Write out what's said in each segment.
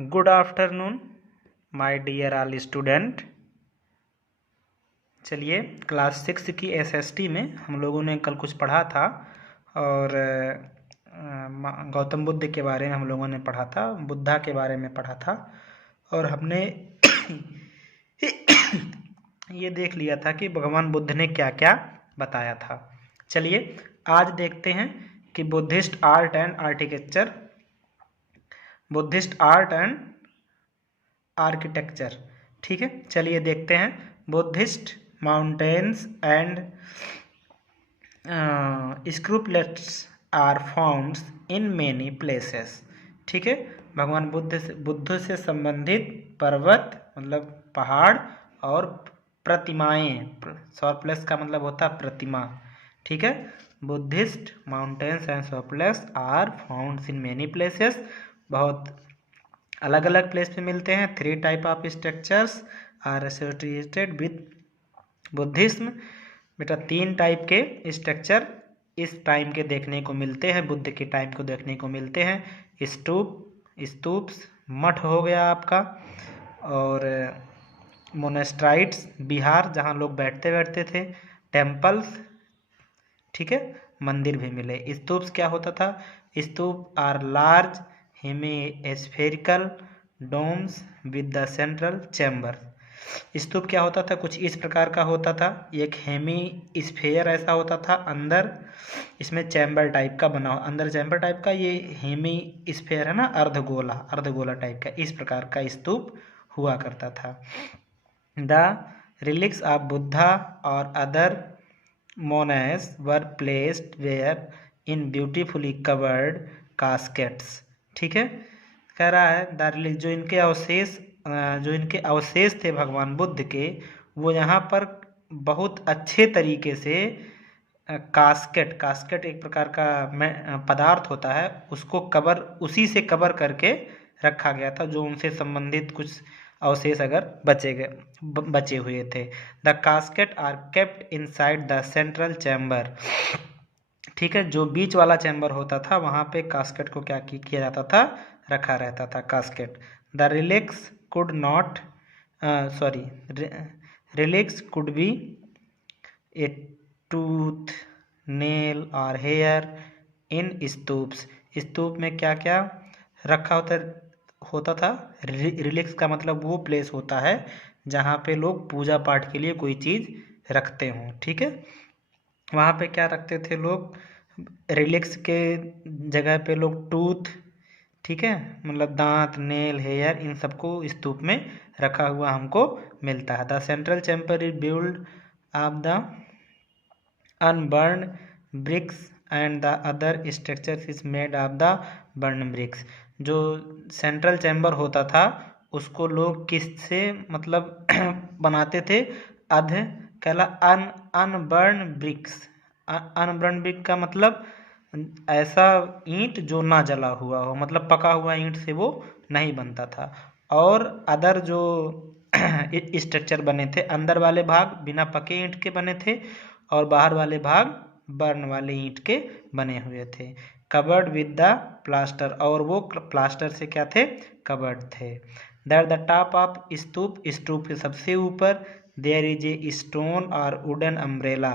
Good afternoon my dear all student. चलिए, class 6 की SST में हम लोगों ने कल कुछ पढ़ा था और गौतम बुद्ध के बारे में हम लोगों ने पढ़ा था, बुद्धा के बारे में पढ़ा था और हमने ये देख लिया था कि भगवान बुद्ध ने क्या क्या बताया था। चलिए आज देखते हैं कि Buddhist art and architecture, Buddhist art and architecture. ठीक है, चलिए देखते हैं। Buddhist monuments and sculptures are found in many places. ठीक है, भगवान बुद्ध से संबंधित पर्वत मतलब पहाड़ और प्रतिमाएं, सॉर्प्लेस का मतलब होता है प्रतिमा। ठीक है, Buddhist monuments and sculptures are found in many places, बहुत अलग अलग प्लेस पे मिलते हैं। 3 type of structures are associated with Buddhism. बेटा 3 टाइप के स्ट्रक्चर इस टाइम के देखने को मिलते हैं, बुद्ध के टाइम को देखने को मिलते हैं। स्तूप्स मठ हो गया आपका, और मोनेस्ट्राइट्स बिहार जहाँ लोग बैठते बैठते थे, टेम्पल्स, ठीक है, मंदिर भी मिले। स्तूप्स क्या होता था? Stupa are large hemispherical domes with the central chamber. Stupa क्या होता था? कुछ इस प्रकार का होता था, एक हेमी स्फेयर ऐसा होता था, अंदर इसमें चैम्बर टाइप का बना, अंदर चैम्बर टाइप का, ये हेमी स्फेयर है ना, अर्धगोला टाइप का, इस प्रकार का स्तूप हुआ करता था। द रिलिक्स ऑफ बुद्धा और other monks were placed where in beautifully covered caskets. ठीक है, कह रहा है द रिलिक्स, जो इनके अवशेष थे भगवान बुद्ध के, वो यहाँ पर बहुत अच्छे तरीके से कास्केट एक प्रकार का पदार्थ होता है, उसको उसी से कवर करके रखा गया था, जो उनसे संबंधित कुछ अवशेष अगर बचे हुए थे। The casket are kept inside the central chamber. ठीक है, जो बीच वाला चैम्बर होता था वहाँ पे कास्केट को क्या किया जाता था? रखा रहता था casket. The relics could not relics could be A tooth, nail और हेयर इन स्तूप्स। स्तूप में क्या क्या रखा होता था? रिलिक्स का मतलब वो प्लेस होता है जहाँ पे लोग पूजा पाठ के लिए कोई चीज़ रखते हों। ठीक है, वहाँ पे क्या रखते थे लोग? रिलिक्स के जगह पे लोग टूथ, ठीक है, मतलब दांत, नेल, हेयर, इन सबको स्तूप में रखा हुआ हमको मिलता है। The central chamber is build of the unburnt bricks and the other structure is made of the burn bricks. जो सेंट्रल चैम्बर होता था उसको लोग किससे मतलब बनाते थे? Unburn BRICS. अनबर्न ब्रिक का मतलब ऐसा ईंट जो ना जला हुआ हो, मतलब पका हुआ ईंट से वो नहीं बनता था। और अदर जो स्ट्रक्चर बने थे, अंदर वाले भाग बिना पके ईंट के बने थे और बाहर वाले भाग बर्न वाले ईंट के बने हुए थे। कवर्ड विद द प्लास्टर, और वो प्लास्टर से क्या थे? कवर्ड थे। दैट द टॉप ऑफ स्तूप के सबसे ऊपर देयर इज ए स्टोन और वुडन अम्ब्रेला।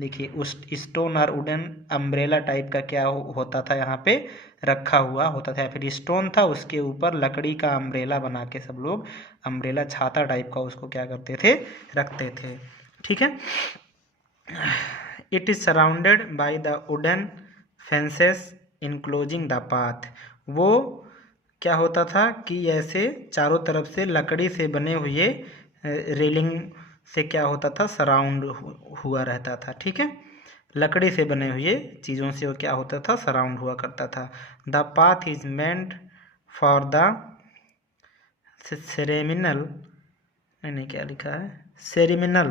देखिए, उस स्टोन और वुडन अम्ब्रेला टाइप का क्या होता था? यहाँ पे रखा हुआ होता था, या फिर स्टोन था, उसके ऊपर लकड़ी का अम्ब्रेला बना के सब लोग, अम्ब्रेला छाता टाइप का, उसको क्या करते थे? रखते थे। ठीक है, it is surrounded by the wooden fences enclosing the path. वो क्या होता था कि ऐसे चारों तरफ से लकड़ी से बने हुए रेलिंग से क्या होता था? सराउंड हुआ रहता था। ठीक है, लकड़ी से बने हुए चीज़ों से वो क्या होता था? सराउंड हुआ करता था। The path is meant for the ceremonial, नहीं क्या लिखा है? सेरेमिनल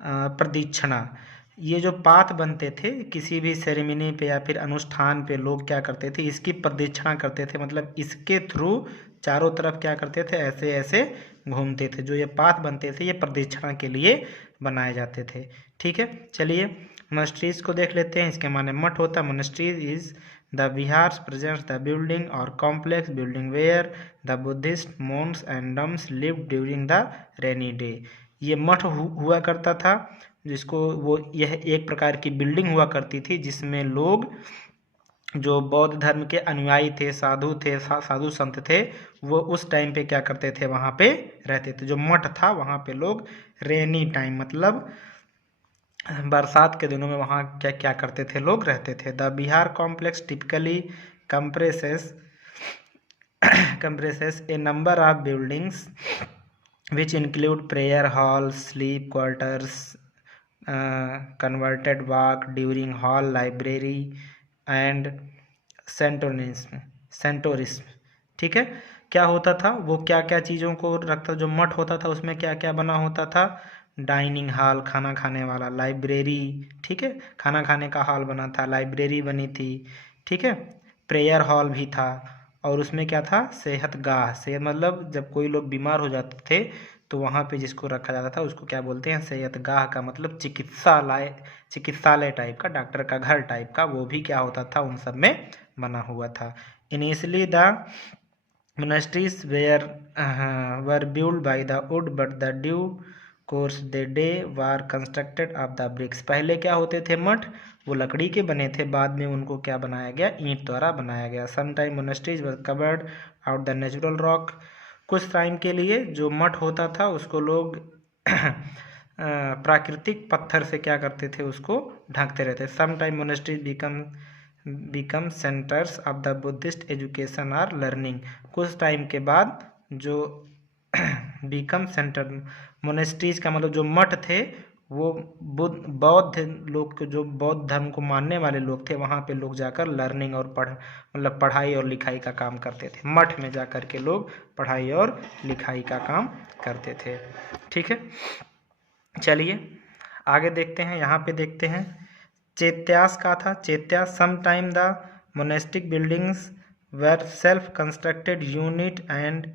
प्रदीक्षिणा। ये जो पाथ बनते थे किसी भी सेरेमनी पे या फिर अनुष्ठान पे, लोग क्या करते थे? इसकी प्रदक्षिणा करते थे, मतलब इसके थ्रू चारों तरफ क्या करते थे? ऐसे ऐसे घूमते थे। जो ये पाथ बनते थे ये प्रदक्षिणा के लिए बनाए जाते थे। ठीक है, चलिए मोनेस्ट्रीज को देख लेते हैं। इसके माने मठ होता है। Monasteries is the viharas presents the building और complex building where the Buddhist monks and nuns live during the rainy day. ये मठ हुआ करता था, जिसको वो यह एक प्रकार की बिल्डिंग हुआ करती थी जिसमें लोग जो बौद्ध धर्म के अनुयायी थे, साधु संत थे, वो उस टाइम पे क्या करते थे, वहाँ पे रहते थे। जो मठ था वहाँ पे लोग रेनी टाइम मतलब बरसात के दिनों में वहाँ क्या क्या करते थे, लोग रहते थे। The Bihar complex typically compresses A number of buildings which include prayer halls, sleep quarters, converted walk during hall library and सेंटोरिज्म। ठीक है, क्या होता था, वो क्या क्या चीज़ों को रखता, जो मठ होता था उसमें क्या क्या बना होता था, डाइनिंग हॉल खाना खाने वाला, लाइब्रेरी, ठीक है, खाना खाने का हॉल बना था, लाइब्रेरी बनी थी, ठीक है, प्रेयर हॉल भी था, और उसमें क्या था, सेहतगाह, सेहत मतलब जब कोई लोग बीमार हो जाते थे तो वहाँ पे जिसको रखा जाता था उसको क्या बोलते हैं, सेहतगाह का मतलब चिकित्सालय टाइप का, डॉक्टर का घर टाइप का, वो भी क्या होता था, उन सब में बना हुआ था। Initially the monasteries were built by the wood but the due course they were constructed of the bricks। पहले क्या होते थे मठ, वो लकड़ी के बने थे, बाद में उनको क्या बनाया गया, ईंट द्वारा बनाया गया। sometime monasteries were covered out the natural rock। कुछ टाइम के लिए जो मठ होता था उसको लोग प्राकृतिक पत्थर से क्या करते थे, उसको ढकते रहते। sometime monasteries become centres of the Buddhist education और लर्निंग। कुछ टाइम के बाद जो बिकम सेंटर, मोनेस्ट्रीज का मतलब जो मठ थे वो बौद्ध लोग, जो बौद्ध धर्म को मानने वाले लोग थे, वहाँ पे लोग जाकर लर्निंग और मतलब पढ़ाई और लिखाई का काम करते थे। मठ में जाकर के लोग पढ़ाई और लिखाई का काम करते थे। ठीक है, चलिए आगे देखते हैं। यहाँ पे देखते हैं चैत्यास का था। Chaityas some time the monastic buildings were self constructed unit and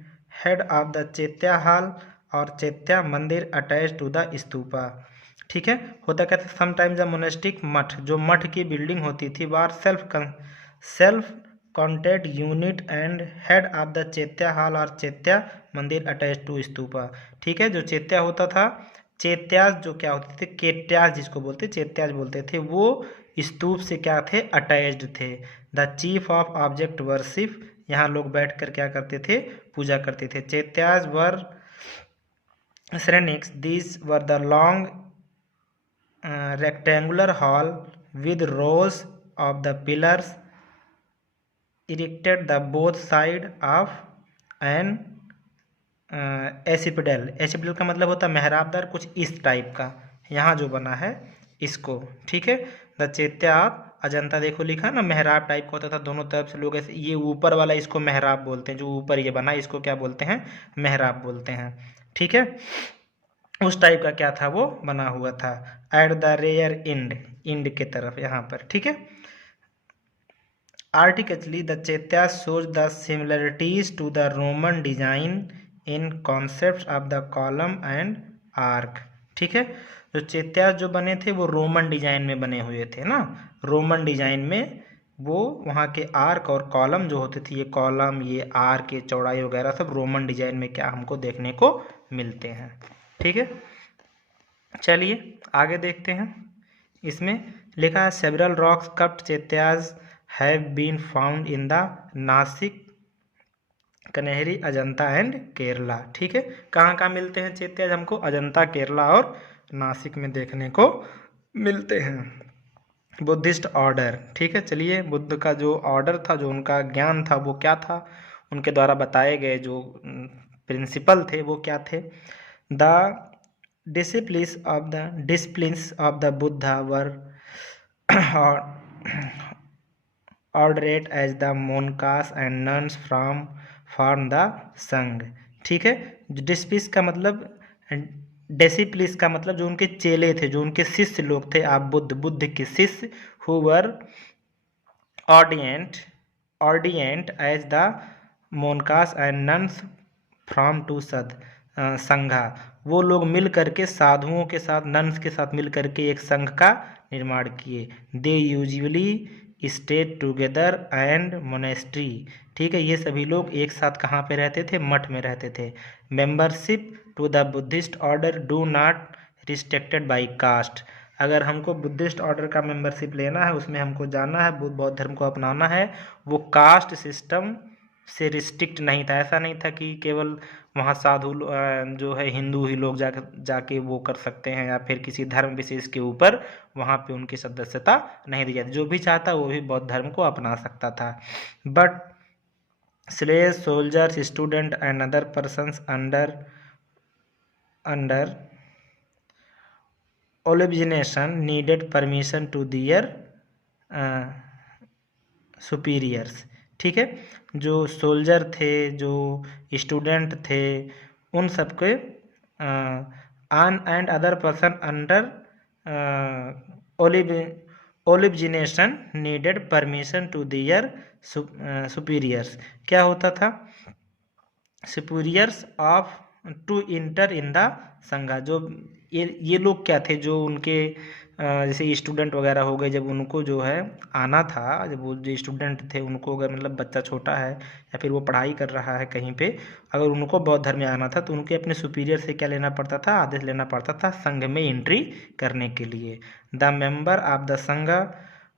head of the chaitya hall और चैत्या मंदिर अटैच टू द स्तूपा। ठीक है, होता क्या था, सम टाइम द मोनेस्टिक मठ, जो मठ की बिल्डिंग होती थी, were self contained unit and head of the chaitya hall और चैत्या मंदिर अटैच टू स्तूपा। ठीक है, जो चैत्या होता था, चैत्यास जो क्या होते थे, केट्यास जिसको बोलते, चैत्यास बोलते थे, वो स्तूप से क्या थे, अटैच्ड थे। The chief of object worship, यहाँ लोग बैठकर क्या करते थे, पूजा करते थे। चैत्यास वर सेरेनिक्स, these were the long rectangular hall with rows of the pillars erected the both side of an apsidal का मतलब होता है मेहराबदार, कुछ इस टाइप का यहाँ जो बना है इसको। ठीक है, द चैत्या ऑफ अजंता, देखो लिखा ना, मेहराब टाइप का होता था, दोनों तरफ से लोग ऐसे, ये ऊपर वाला इसको मेहराब बोलते हैं, जो ऊपर ये बना इसको क्या बोलते हैं, मेहराब बोलते हैं। ठीक है, उस टाइप का क्या था, वो बना हुआ था। एट द रेयर इंड के तरफ यहाँ पर। ठीक है, आर्टिकली the chaitya shows the similarities to the Roman design in concepts of the column and arc। ठीक है, जो चैत्या जो बने थे वो रोमन डिजाइन में बने हुए थे ना, रोमन डिजाइन में वो वहाँ के आर्क और कॉलम जो होते थे, ये कॉलम, ये आर्क, ये चौड़ाई वगैरह सब रोमन डिजाइन में क्या हमको देखने को मिलते हैं। ठीक है, चलिए आगे देखते हैं। इसमें लिखा है several rocks cut chaityas have been found in the Nasik, Kanheri, Ajanta and Kerala. ठीक है, कहाँ कहाँ मिलते हैं चैत्याज हमको, अजंता, केरला और नासिक में देखने को मिलते हैं। Buddhist order. ठीक है, चलिए बुद्ध का जो ऑर्डर था, जो उनका ज्ञान था, वो क्या था, उनके द्वारा बताए गए जो प्रिंसिपल थे वो क्या थे। The disciplines of the Buddha were ordered as the monks and nuns from the संघ। ठीक है, डिसिप्लिस का मतलब, डिसिप्लिस का मतलब जो उनके चेले थे, जो उनके शिष्य लोग थे, आप बुद्ध के शिष्य, who were ordained as the monks and nuns from two संघा, वो लोग मिल करके साधुओं के साथ, नन्स के साथ मिल करके एक संघ का निर्माण किए। They usually state together and monastery. ठीक है, ये सभी लोग एक साथ कहाँ पे रहते थे? मठ में रहते थे। Membership to the Buddhist order do not restricted by caste. अगर हमको बुद्धिस्ट ऑर्डर का मेंबरशिप लेना है, उसमें हमको जाना है, बौद्ध धर्म को अपनाना है, वो कास्ट सिस्टम से रिस्ट्रिक्ट नहीं था। ऐसा नहीं था कि केवल वहाँ साधु जो है हिंदू ही लोग जाके वो कर सकते हैं, या फिर किसी धर्म विशेष के ऊपर वहाँ पे उनकी सदस्यता नहीं दी जाती। जो भी चाहता वो भी बौद्ध धर्म को अपना सकता था। But slaves, soldiers, student and other persons under obligation needed permission to their superiors। ठीक है, जो सोल्जर थे, जो स्टूडेंट थे, उन सबके and other person under ordination needed permission to their superiors. क्या होता था? Superiors of to enter in the sangha. जो ये लोग क्या थे? जो उनके जैसे स्टूडेंट वगैरह हो गए, जब उनको जो है आना था, जब वो जो स्टूडेंट थे उनको, अगर मतलब बच्चा छोटा है या फिर वो पढ़ाई कर रहा है कहीं पे, अगर उनको बौद्ध धर्म में आना था तो उनके अपने सुपीरियर से क्या लेना पड़ता था? आदेश लेना पड़ता था संघ में एंट्री करने के लिए। The member of the sangha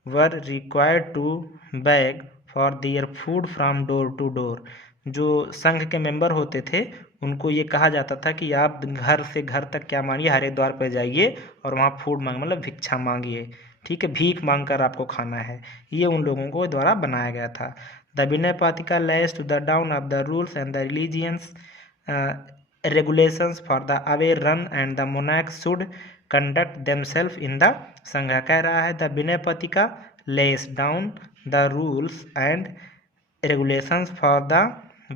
were required to beg for their food from door to door. जो संघ के मेंबर होते थे उनको ये कहा जाता था कि आप घर से घर तक क्या मांगिए, हर एक द्वार पर जाइए और वहाँ फूड मांग मतलब भिक्षा मांगिए। ठीक है, भीख मांग कर आपको खाना है। ये उन लोगों को द्वारा बनाया गया था। The Vinaya Pitaka lays to the down of the rules and the religious regulations for the away run and the monarchs should conduct themselves in the संघ। कह रहा है the Vinay Patrika lays down the rules and regulations for the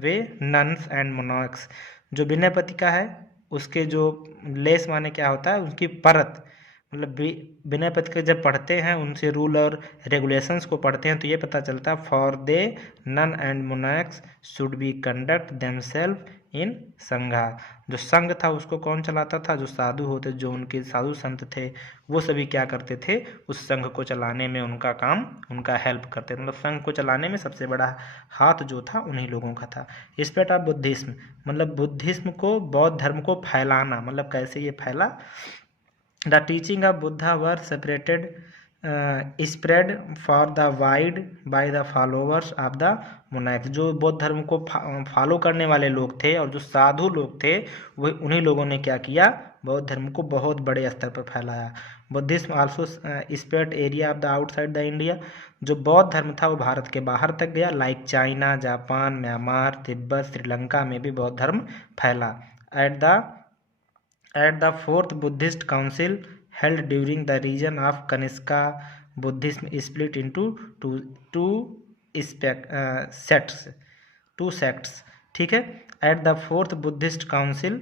way nuns and monarchs। जो विनय पत्रिका है उसके जो less माने क्या होता है? उसकी परत, मतलब विनय पत्रिका जब पढ़ते हैं, उनसे रूल और रेगुलेशंस को पढ़ते हैं तो ये पता चलता है for the nun and monarchs should be conduct themselves in sangha. जो संघ था उसको कौन चलाता था? जो साधु होते, जो उनके साधु संत थे, वो सभी क्या करते थे? उस संघ को चलाने में उनका काम, उनका हेल्प करते थे। मतलब संघ को चलाने में सबसे बड़ा हाथ जो था उन्हीं लोगों का था। स्प्रेड ऑफ बुद्धिज्म, मतलब बुद्धिज्म को, बौद्ध धर्म को फैलाना। मतलब कैसे ये फैला? The teaching of Buddha were separated spread for the wide by the followers of the monarchs। जो बौद्ध धर्म को फॉलो करने वाले लोग थे और जो साधु लोग थे, वही उन्हीं लोगों ने क्या किया? बौद्ध धर्म को बहुत बड़े स्तर पर फैलाया। Buddhism also spread area of the outside the India. जो बौद्ध धर्म था वो भारत के बाहर तक गया, like China, Japan, Myanmar, Tibet, Sri Lanka में भी बौद्ध धर्म फैला। At the fourth Buddhist Council held during the region of Kanishka, Buddhism split into two sects। ठीक है, at the fourth Buddhist Council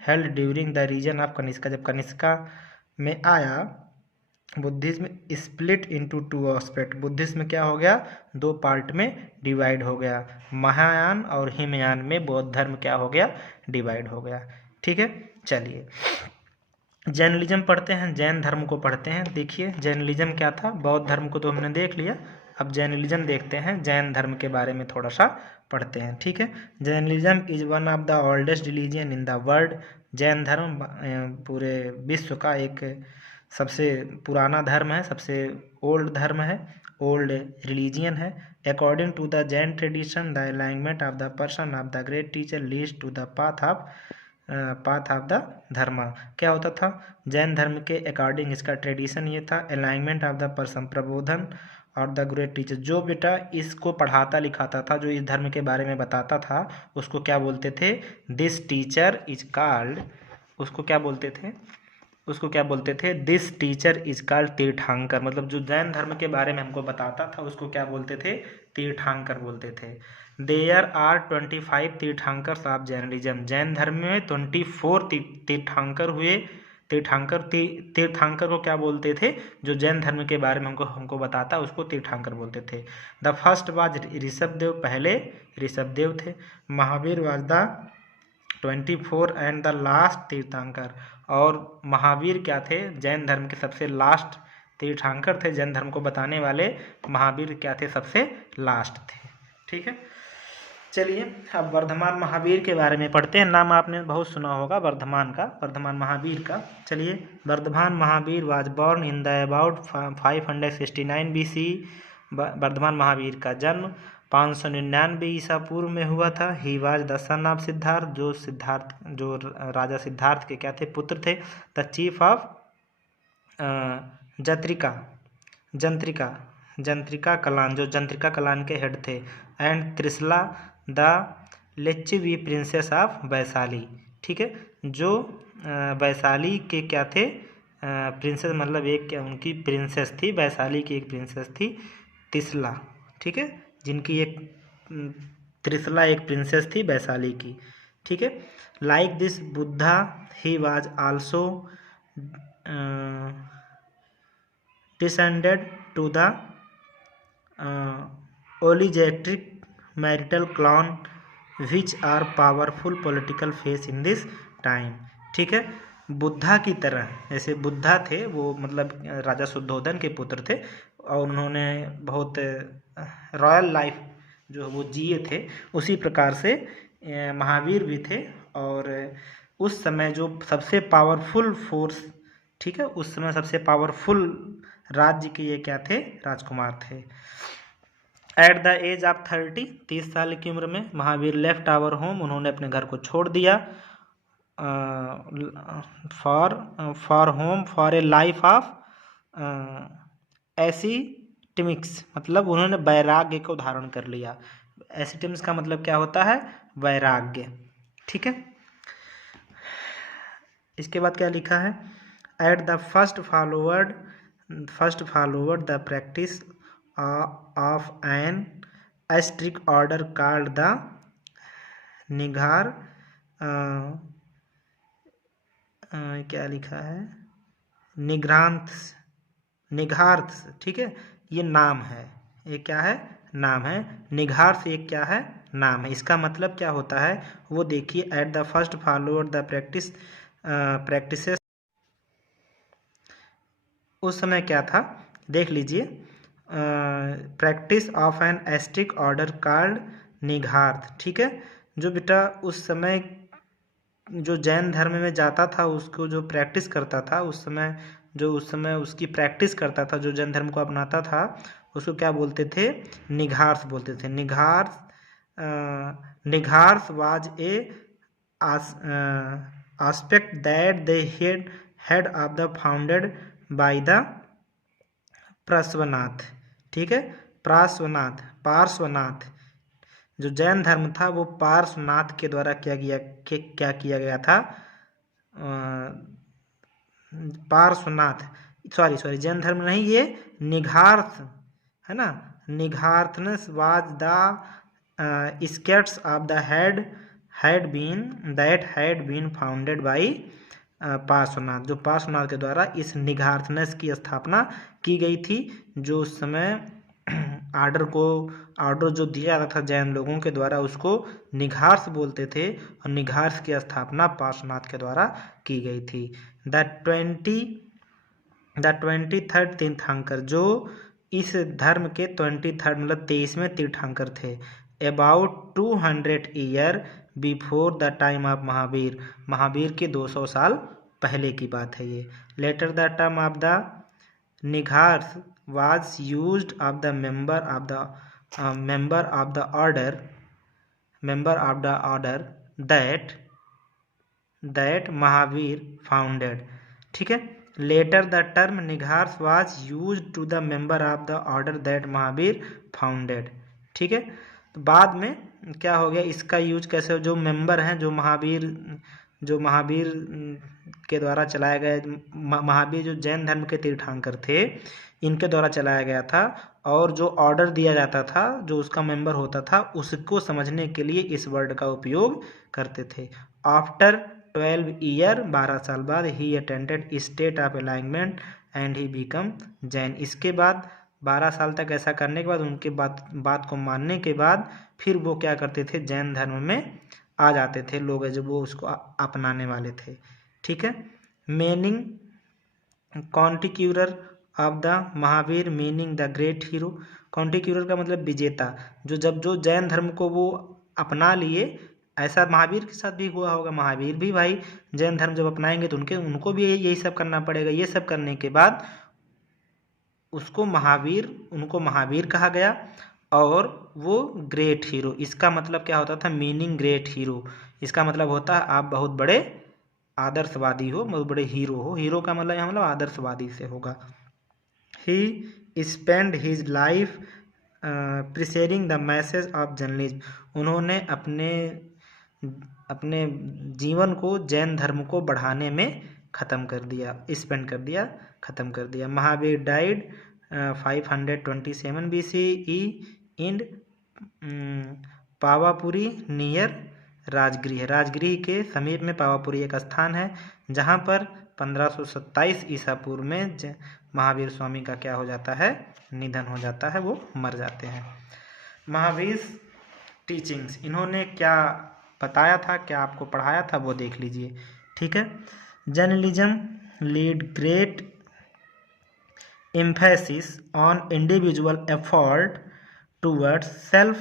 held during the region of Kanishka, जब कनिष्का में आया, Buddhism split into two aspect. Buddhism क्या हो गया? दो part में डिवाइड हो गया। महायान और हिमयान में बौद्ध धर्म क्या हो गया? डिवाइड हो गया। ठीक है, चलिए जैनिज्म पढ़ते हैं, जैन धर्म को पढ़ते हैं। देखिए जैनिज्म क्या था? बौद्ध धर्म को तो हमने देख लिया, अब जैनिज्म देखते हैं, जैन धर्म के बारे में थोड़ा सा पढ़ते हैं। ठीक है, Jainism is one of the oldest religion in the world. Jain धर्म पूरे विश्व का एक सबसे पुराना धर्म है, सबसे ओल्ड धर्म है, ओल्ड रिलीजियन है। According to the Jain tradition the alignment of the person of the great teacher leads to the path of the dharma. क्या होता था? जैन धर्म के अकॉर्डिंग इसका ट्रेडिशन ये था, अलाइनमेंट ऑफ द पर्सन, प्रबोधन और द ग्रेट टीचर। जो बेटा इसको पढ़ाता लिखाता था, जो इस धर्म के बारे में बताता था, उसको क्या बोलते थे? दिस टीचर इज कॉल्ड, उसको क्या बोलते थे? उसको क्या बोलते थे? दिस टीचर इज कॉल्ड तीर्थंकर। मतलब जो जैन धर्म के बारे में हमको बताता था उसको क्या बोलते थे? तीर्थंकर बोलते थे। There are 25 tirthankars of Jainism. Jain धर्म में 24 तीर्थंकर हुए। तीर्थंकर को क्या बोलते थे? जो जैन धर्म के बारे में हमको बताता उसको तीर्थंकर बोलते थे। द फर्स्ट वाज ऋषभदेव, पहले ऋषभदेव थे। Mahavir was the 24 and the last तीर्थंकर। और महावीर क्या थे? जैन धर्म के सबसे लास्ट तीर्थंकर थे, जैन धर्म को बताने वाले। महावीर क्या थे, सबसे लास्ट थे। ठीक है, चलिए अब वर्धमान महावीर के बारे में पढ़ते हैं। नाम आपने बहुत सुना होगा वर्धमान का, वर्धमान महावीर का। चलिए, Vardhaman Mahavir was born in the about 569 BC। Vardhaman Mahavir का जन्म 599 ईसा पूर्व में हुआ था। He was the son of Siddharth, जो राजा सिद्धार्थ के क्या थे, पुत्र थे। The chief of Jantrika Kalan, जो जंत्रिका कलान के हेड थे। And Trishala the Lichchhavi princess of Vaishali. ठीक है, जो वैशाली के क्या थे, प्रिंसेस, मतलब एक उनकी प्रिंसेस थी, वैशाली की एक प्रिंसेस थी त्रिशला। ठीक है, जिनकी एक त्रिशला एक प्रिंसेस थी वैशाली की। ठीक है, like this Buddha he was also descended to the oligarchic marital clan which are powerful political face in this time। ठीक है, बुद्धा की तरह, जैसे बुद्धा थे वो मतलब राजा शुद्धोधन के पुत्र थे और उन्होंने बहुत रॉयल लाइफ जो वो जिए थे, उसी प्रकार से महावीर भी थे। और उस समय जो सबसे पावरफुल फोर्स, ठीक है, उस समय सबसे पावरफुल राज्य के ये क्या थे, राजकुमार थे। एट द एज ऑफ 30 साल की उम्र में महावीर लेफ्ट आवर होम, उन्होंने अपने घर को छोड़ दिया। For home for a life of एसिटिमिक्स, मतलब उन्होंने वैराग्य को धारण कर लिया। एसिटिम्स का मतलब क्या होता है, वैराग्य। ठीक है, इसके बाद क्या लिखा है, at the first followed the practice of an strict order called the Nighar, क्या लिखा है, निघार्थ। ठीक है, ये नाम है, ये क्या है, नाम है। निघार्थ एक क्या है, नाम है। इसका मतलब क्या होता है वो देखिए, at the first follower the practices, उस समय क्या था देख लीजिए, practice of an strict order called Nigranth. ठीक है, जो बेटा उस समय जो जैन धर्म में जाता था, उसको जो प्रैक्टिस करता था, उस समय उसकी प्रैक्टिस करता था, जो जैन धर्म को अपनाता था, उसको क्या बोलते थे, निघार्थ बोलते थे। Nigranth was a aspect that they had of the founded by the Parshvanath. ठीक है, पार्श्वनाथ जो जैन धर्म था वो पार्श्वनाथ के द्वारा क्या किया गया था, पार्श्वनाथ, सॉरी जैन धर्म नहीं, ये निघार्थ है ना। निघार्थनेस was the sects of the had been founded by Parshvanath, जो पार्श्वनाथ के द्वारा इस निघार्थनेस की स्थापना की गई थी। जो उस समय ऑर्डर जो दिया जाता था जैन लोगों के द्वारा, उसको निघार्थ बोलते थे और निघार्थ की स्थापना पार्श्वनाथ के द्वारा की गई थी। द 23rd तीर्थंकर, जो इस धर्म के 23rd मतलब 23वें तीर्थंकर थे। About 200 year before the time of Mahavir के 200 साल पहले की बात है ये। Later the term of the Nigranth was used of the member of the order that Mahavir founded। ठीक है, later the term निघार्थ was used to the member of the order that Mahavir founded। ठीक है, तो बाद में क्या हो गया, इसका यूज कैसे, जो मेंबर हैं, जो महावीर के द्वारा चलाया गया, महावीर जो जैन धर्म के तीर्थंकर थे, इनके द्वारा चलाया गया था। और जो ऑर्डर दिया जाता था, जो उसका मेंबर होता था, उसको समझने के लिए इस वर्ड का उपयोग करते थे। आफ्टर 12 ईयर 12 साल बाद he attended state of alignment and he become Jain. इसके बाद 12 साल तक ऐसा करने के बाद, उनके बात को मानने के बाद, फिर वो क्या करते थे, जैन धर्म में आ जाते थे लोग, जब वो उसको अपनाने वाले थे। ठीक है, meaning conqueror of the Mahavir meaning the great hero. Conqueror का मतलब विजेता। जो जैन धर्म को वो अपना लिए, ऐसा महावीर के साथ भी हुआ होगा। महावीर भी भाई जैन धर्म जब अपनाएंगे तो उनको भी यही सब करना पड़ेगा। ये सब करने के बाद उनको महावीर कहा गया और वो ग्रेट हीरो। इसका मतलब क्या होता था? मीनिंग ग्रेट हीरो, इसका मतलब होता है आप बहुत बड़े आदर्शवादी हो, बहुत बड़े हीरो हो। हीरो का मतलब यहाँ मतलब आदर्शवादी से होगा। He spend his life preaching the message of Jainism. उन्होंने अपने जीवन को जैन धर्म को बढ़ाने में ख़त्म कर दिया। महावीर डाइड 527 BCE इन पावापुरी नियर राजगृह के समीप में पावापुरी एक स्थान है जहाँ पर 1527 ईसा पूर्व में महावीर स्वामी का क्या हो जाता है? निधन हो जाता है, वो मर जाते हैं। महावीर टीचिंग्स, इन्होंने क्या बताया था, क्या आपको पढ़ाया था, वो देख लीजिए। ठीक है। Journalism lead great emphasis on individual effort towards self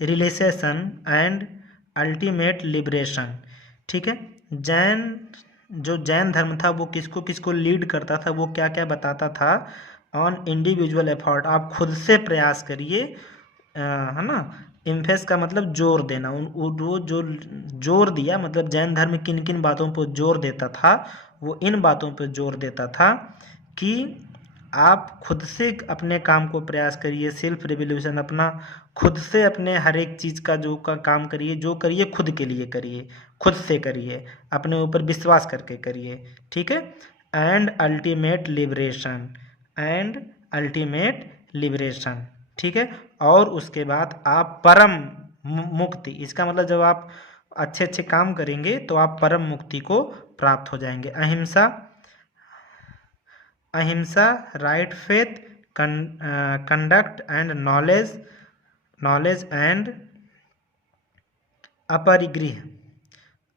realization and ultimate liberation। ठीक है। जैन धर्म था वो किसको लीड करता था, वो क्या क्या बताता था? ऑन इंडिविजुअल एफर्ट, आप खुद से प्रयास करिए, है ना। इम्फेस का मतलब जोर देना। वो जो जोर दिया, मतलब जैन धर्म किन किन बातों पर जोर देता था, वो इन बातों पर जोर देता था कि आप खुद से अपने काम को प्रयास करिए, सेल्फ रिवोल्यूशन, अपना खुद से अपने हर एक चीज़ का काम करिए, जो करिए खुद के लिए करिए, खुद से करिए, अपने ऊपर विश्वास करके करिए। ठीक है। And ultimate liberation. ठीक है। और उसके बाद आप परम मुक्ति, इसका मतलब जब आप अच्छे अच्छे काम करेंगे तो आप परम मुक्ति को प्राप्त हो जाएंगे। Ahimsa, right faith, conduct and knowledge and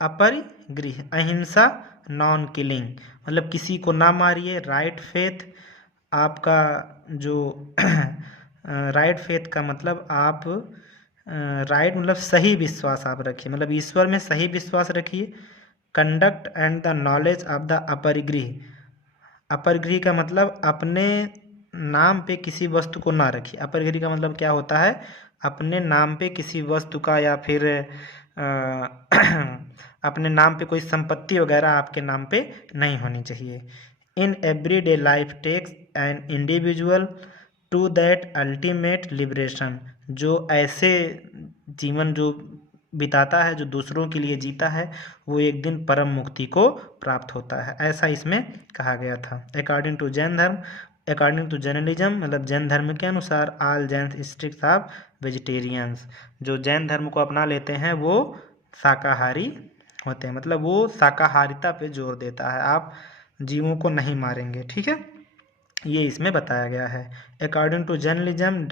aparigraha. Ahimsa, non killing, मतलब किसी को ना मारिए। राइट फेथ, आपका जो राइट फेथ का मतलब आप राइट मतलब सही विश्वास आप रखिए, मतलब ईश्वर में सही विश्वास रखिए। Conduct and the knowledge of the aparigraha का मतलब अपने नाम पे किसी वस्तु को ना रखिए। अपरिग्रह का मतलब क्या होता है? अपने नाम पे किसी वस्तु का या फिर अपने नाम पे कोई संपत्ति वगैरह आपके नाम पे नहीं होनी चाहिए। In everyday life takes an individual to that ultimate liberation. जो ऐसे जीवन जो बिताता है, जो दूसरों के लिए जीता है, वो एक दिन परम मुक्ति को प्राप्त होता है, ऐसा इसमें कहा गया था। अकॉर्डिंग टू जर्नलिज्म, मतलब जैन धर्म के अनुसार all Jain strict of vegetarians, जो जैन धर्म को अपना लेते हैं वो शाकाहारी होते हैं, मतलब वो शाकाहारिता पे जोर देता है, आप जीवों को नहीं मारेंगे। ठीक है। ये इसमें बताया गया है। According to journalism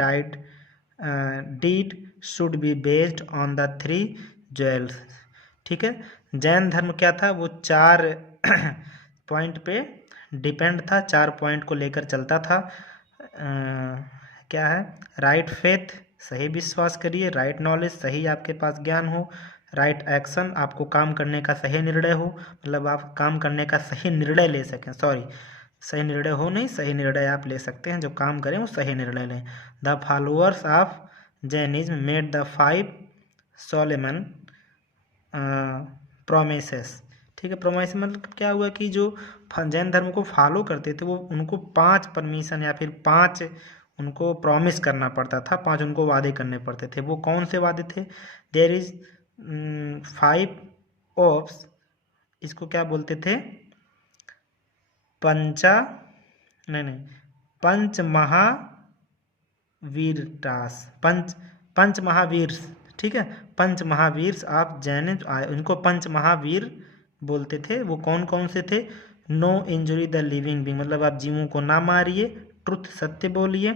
deed should be based on the 3 jewels. ठीक है। जैन धर्म क्या था? वो 4 पॉइंट पे डिपेंड था, 4 पॉइंट को लेकर चलता था। क्या है? राइट फेथ, सही विश्वास करिए। राइट नॉलेज, सही आपके पास ज्ञान हो। राइट एक्शन, आपको काम करने का सही निर्णय हो, मतलब आप काम करने का सही निर्णय ले सकें। सही निर्णय हो नहीं, सही निर्णय आप ले सकते हैं, जो काम करें वो सही निर्णय लें। The followers of Jainism made the 5 solemn promises. ठीक है। प्रोमिस मतलब क्या हुआ कि जो जैन धर्म को फॉलो करते थे वो उनको 5 परमिशन या फिर 5 उनको प्रॉमिस करना पड़ता था, 5 उनको वादे करने पड़ते थे। वो कौन से वादे थे? देयर इज 5 ओप्स, इसको क्या बोलते थे? पंच महावीर। ठीक है। पंच महावीर आप जैन, उनको पंच महावीर बोलते थे। वो कौन कौन से थे? No injury the living being, मतलब आप जीवों को ना मारिए। ट्रुथ, सत्य बोलिए।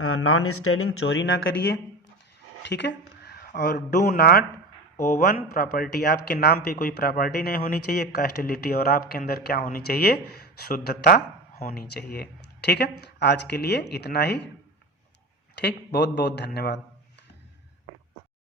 नॉन स्टेलिंग, चोरी ना करिए। ठीक है। और डू नॉट O1 प्रॉपर्टी, आपके नाम पे कोई प्रॉपर्टी नहीं होनी चाहिए, कास्टिलिटी, और आपके अंदर क्या होनी चाहिए, शुद्धता होनी चाहिए। ठीक है, आज के लिए इतना ही। ठीक, बहुत बहुत धन्यवाद।